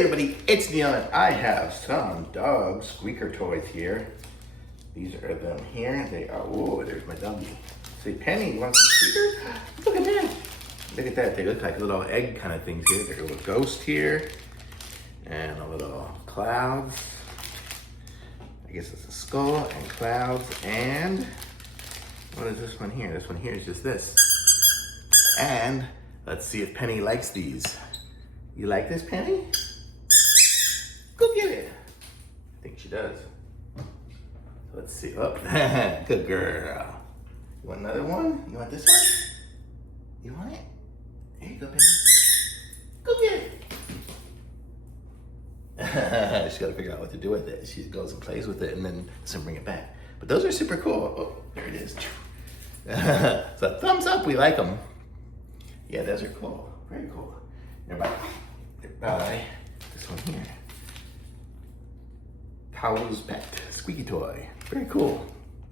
everybody, it's Neon. I have some dog squeaker toys here. These are them here. They are, oh, there's my doggy. Say, Penny, you want some squeakers? Look at that. Look at that. They look like little egg kind of things here. There's a little ghost here. And a little clouds. I guess it's a skull and clouds. And what is this one here? This one here is just this. And let's see if Penny likes these. You like this, Penny? Go get it. I think she does. Let's see. Oh, good girl. You want another one? You want this one? You want it? There you go, Penny. Go get it. She's got to figure out what to do with it. She goes and plays with it and then doesn't bring it back. But those are super cool. Oh, there it is. So thumbs up, we like them. Yeah, those are cool. Very cool. Everybody, this one here. KrauzPet Squeaky toy. Very cool.